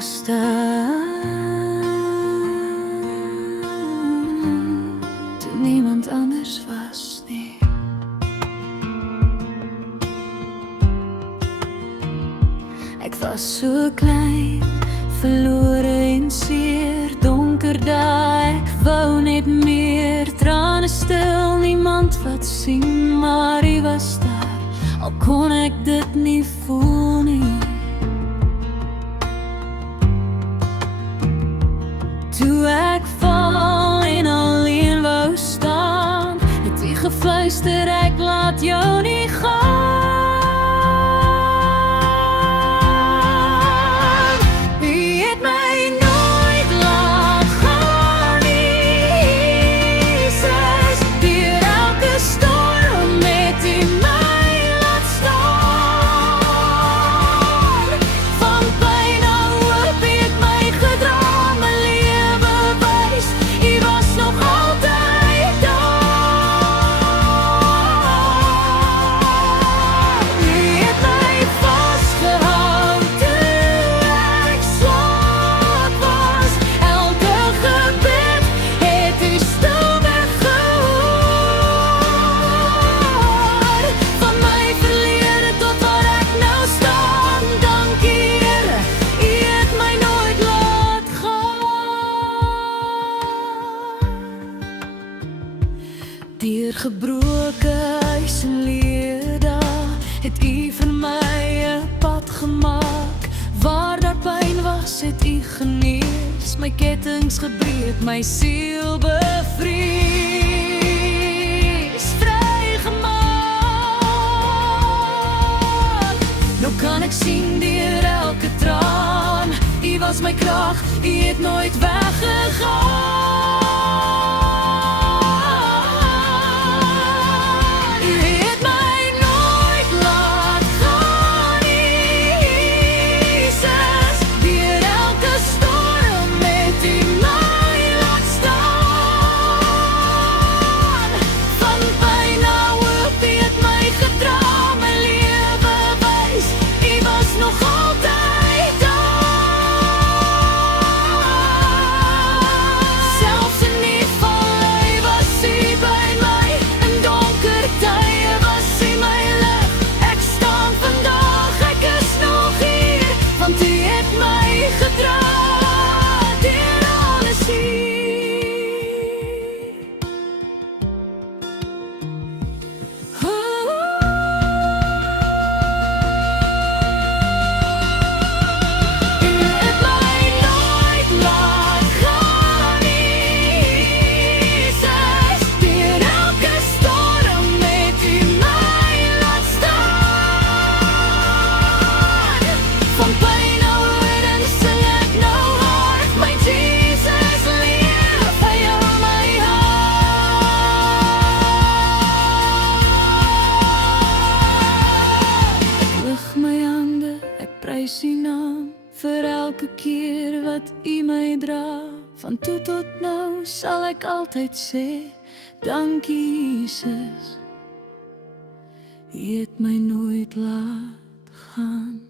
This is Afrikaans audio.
staan toen niemand anders was nie. Ek was so klein, verlore en seer, donker dae, ek wou net meer trane stil, niemand wat sien, maar hy was daar, al kon ek dit nie voel nie. Toe ek val en alleen wou staan, het hy gefluister, ek laat jou nie gaan. Hy het my nooit laat gaan nie, Jesus. Deur elke storm het hy my laat staan. Van pyn na hoop het my gedra, my lewe wys, hy was nog altyd daar. Hy het my vasgehou toe ek swak was, elke gebed het hy stil weggehoor. Van my verlede tot waar ek nou staan, dankie Here, hy het my nooit laat gaan. Deur gebroke huis en leë dae, het hy vir my 'n pad gemaak. Waar daar pyn was, het hy genees, my kettinge gebreek, my siel bevries, vrygemaak. Nou kan ek sien deur elke traan, hy was my krag, hy het nooit weggegaan. Hy het my nooit laat gaan nie, Jesus. Deur elke storm het hy my laat staan. Van pyn na hoop het my gedra, my lewe wys, hy was nog altyd daar. Selfs in die vallei was hy by my, in donker tye was hy my lig. Ek staan vandag, ek is nog hier, want hy het my gedra deur alles hier. Hy het my nooit laat gaan nie, Jesus. Deur elke storm het hy my laat staan. Van pyn na oordeel sing ek nou hard, my Jesus leef, hy hou my hart. Ek lig my hande, ek prys U naam, vir elke keer wat U my dra. Van toe tot nou sal ek altyd sê, dankie Jesus, U het my nooit laat gaan.